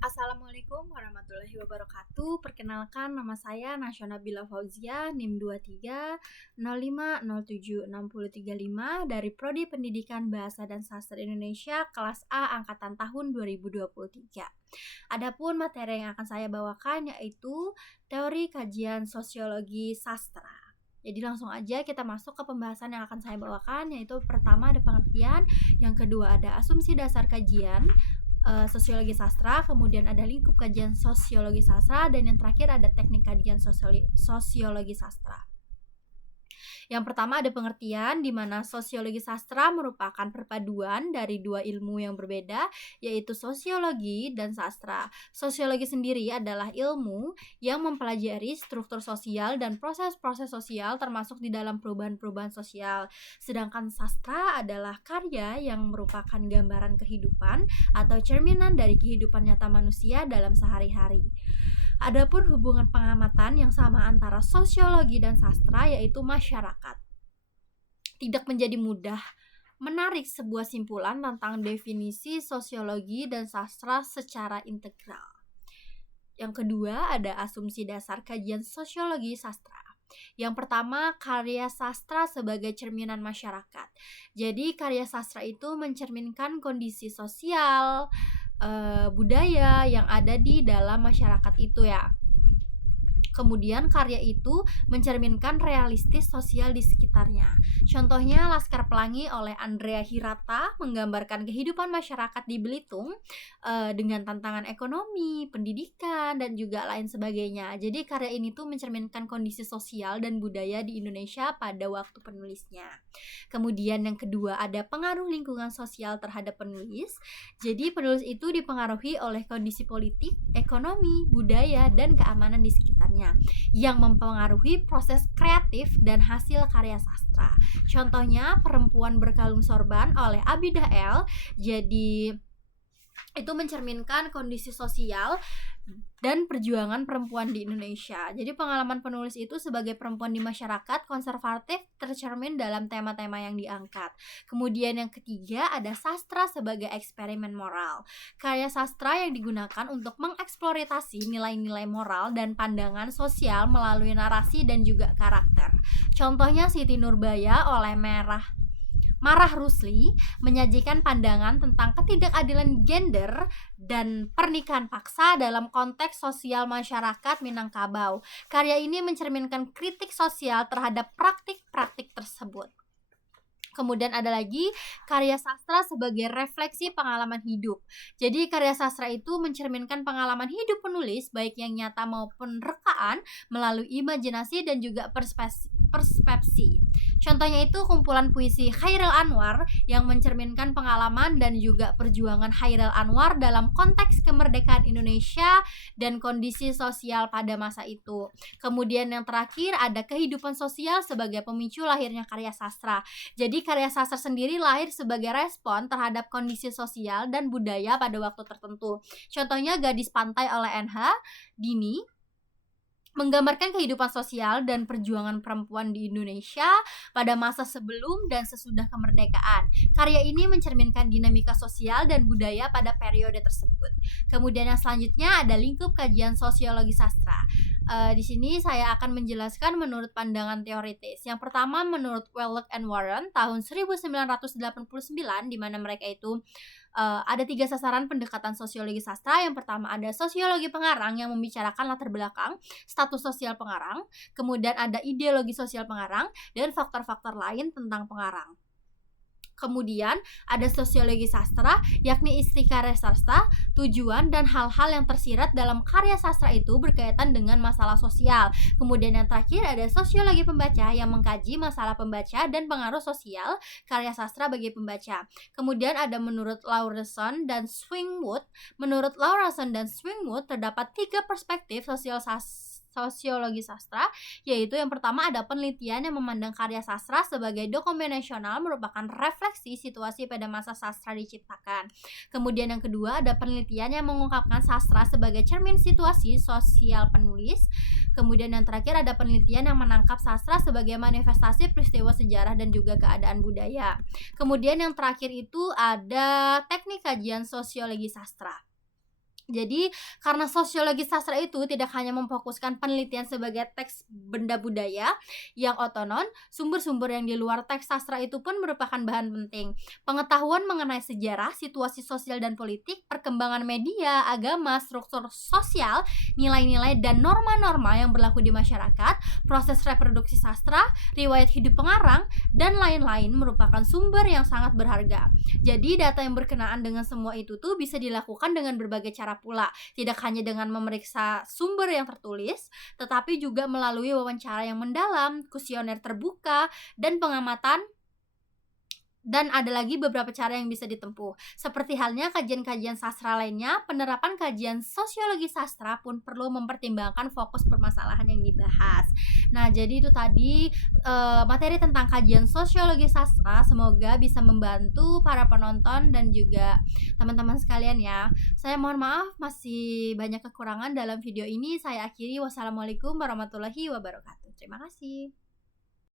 Assalamualaikum warahmatullahi wabarakatuh. Perkenalkan, nama saya Nasya Nabila Fauzia, NIM 2305076035 dari Prodi Pendidikan Bahasa dan Sastra Indonesia kelas A angkatan tahun 2023. Adapun materi yang akan saya bawakan yaitu teori kajian sosiologi sastra. Jadi langsung aja kita masuk ke pembahasan yang akan saya bawakan, yaitu pertama ada pengertian, yang kedua ada asumsi dasar kajian sosiologi sastra, kemudian ada lingkup kajian sosiologi sastra, dan yang terakhir ada teknik kajian sosiologi sastra. Yang pertama ada pengertian, di mana sosiologi sastra merupakan perpaduan dari dua ilmu yang berbeda, yaitu sosiologi dan sastra. Sosiologi sendiri adalah ilmu yang mempelajari struktur sosial dan proses-proses sosial termasuk di dalam perubahan-perubahan sosial. Sedangkan sastra adalah karya yang merupakan gambaran kehidupan atau cerminan dari kehidupan nyata manusia dalam sehari-hari. Adapun hubungan pengamatan yang sama antara sosiologi dan sastra yaitu masyarakat. Tidak menjadi mudah menarik sebuah simpulan tentang definisi sosiologi dan sastra secara integral. Yang kedua ada asumsi dasar kajian sosiologi sastra. Yang pertama, karya sastra sebagai cerminan masyarakat. Jadi karya sastra itu mencerminkan kondisi sosial, budaya yang ada di dalam masyarakat itu ya. Kemudian karya itu mencerminkan realistis sosial di sekitarnya. Contohnya Laskar Pelangi oleh Andrea Hirata menggambarkan kehidupan masyarakat di Belitung dengan tantangan ekonomi, pendidikan, dan juga lain sebagainya. Jadi karya ini tuh mencerminkan kondisi sosial dan budaya di Indonesia pada waktu penulisnya. Kemudian yang kedua ada pengaruh lingkungan sosial terhadap penulis. Jadi penulis itu dipengaruhi oleh kondisi politik, ekonomi, budaya, dan keamanan di sekitarnya yang mempengaruhi proses kreatif dan hasil karya sastra. Contohnya Perempuan Berkalung Sorban oleh Abidah El. Jadi itu mencerminkan kondisi sosial dan perjuangan perempuan di Indonesia. Jadi pengalaman penulis itu sebagai perempuan di masyarakat konservatif tercermin dalam tema-tema yang diangkat. Kemudian yang ketiga ada sastra sebagai eksperimen moral. Karya sastra yang digunakan untuk mengeksploitasi nilai-nilai moral dan pandangan sosial melalui narasi dan juga karakter. Contohnya Siti Nurbaya oleh Marah Rusli menyajikan pandangan tentang ketidakadilan gender dan pernikahan paksa dalam konteks sosial masyarakat Minangkabau. Karya ini mencerminkan kritik sosial terhadap praktik-praktik tersebut. Kemudian ada lagi karya sastra sebagai refleksi pengalaman hidup. Jadi karya sastra itu mencerminkan pengalaman hidup penulis baik yang nyata maupun rekaan melalui imajinasi dan juga persepsi. Contohnya itu kumpulan puisi Chairil Anwar yang mencerminkan pengalaman dan juga perjuangan Chairil Anwar dalam konteks kemerdekaan Indonesia dan kondisi sosial pada masa itu. Kemudian yang terakhir ada kehidupan sosial sebagai pemicu lahirnya karya sastra. Jadi karya sastra sendiri lahir sebagai respon terhadap kondisi sosial dan budaya pada waktu tertentu. Contohnya Gadis Pantai oleh N.H. Dini menggambarkan kehidupan sosial dan perjuangan perempuan di Indonesia pada masa sebelum dan sesudah kemerdekaan. Karya ini mencerminkan dinamika sosial dan budaya pada periode tersebut. Kemudian yang selanjutnya ada lingkup kajian sosiologi sastra. Di sini saya akan menjelaskan menurut pandangan teoritis. Yang pertama menurut Wellock and Warren tahun 1989, di mana mereka itu ada 3 sasaran pendekatan sosiologi sastra. Yang pertama ada sosiologi pengarang yang membicarakan latar belakang, status sosial pengarang, kemudian ada ideologi sosial pengarang, dan faktor-faktor lain tentang pengarang. Kemudian ada sosiologi sastra, yakni isi karya sastra, tujuan dan hal-hal yang tersirat dalam karya sastra itu berkaitan dengan masalah sosial. Kemudian yang terakhir ada sosiologi pembaca yang mengkaji masalah pembaca dan pengaruh sosial karya sastra bagi pembaca. Kemudian ada menurut Lawrenson dan Swingwood. Menurut Lawrenson dan Swingwood terdapat 3 perspektif sosiologi sastra, yaitu yang pertama ada penelitian yang memandang karya sastra sebagai dokumen nasional merupakan refleksi situasi pada masa sastra diciptakan. Kemudian yang kedua ada penelitian yang mengungkapkan sastra sebagai cermin situasi sosial penulis. Kemudian yang terakhir ada penelitian yang menangkap sastra sebagai manifestasi peristiwa sejarah dan juga keadaan budaya. Kemudian yang terakhir itu ada teknik kajian sosiologi sastra. Jadi, karena sosiologi sastra itu tidak hanya memfokuskan penelitian sebagai teks benda budaya yang otonom, sumber-sumber yang di luar teks sastra itu pun merupakan bahan penting. Pengetahuan mengenai sejarah, situasi sosial dan politik, perkembangan media, agama, struktur sosial, nilai-nilai dan norma-norma yang berlaku di masyarakat, proses reproduksi sastra, riwayat hidup pengarang, dan lain-lain merupakan sumber yang sangat berharga. Jadi, data yang berkenaan dengan semua itu tuh bisa dilakukan dengan berbagai cara pula, tidak hanya dengan memeriksa sumber yang tertulis, tetapi juga melalui wawancara yang mendalam, kuesioner terbuka, dan pengamatan. Dan ada lagi beberapa cara yang bisa ditempuh. Seperti halnya kajian-kajian sastra lainnya, penerapan kajian sosiologi sastra pun perlu mempertimbangkan fokus permasalahan yang dibahas. Nah, jadi itu tadi materi tentang kajian sosiologi sastra. Semoga bisa membantu para penonton dan juga teman-teman sekalian ya. Saya mohon maaf masih banyak kekurangan dalam video ini. Saya akhiri. Wassalamualaikum warahmatullahi wabarakatuh. Terima kasih.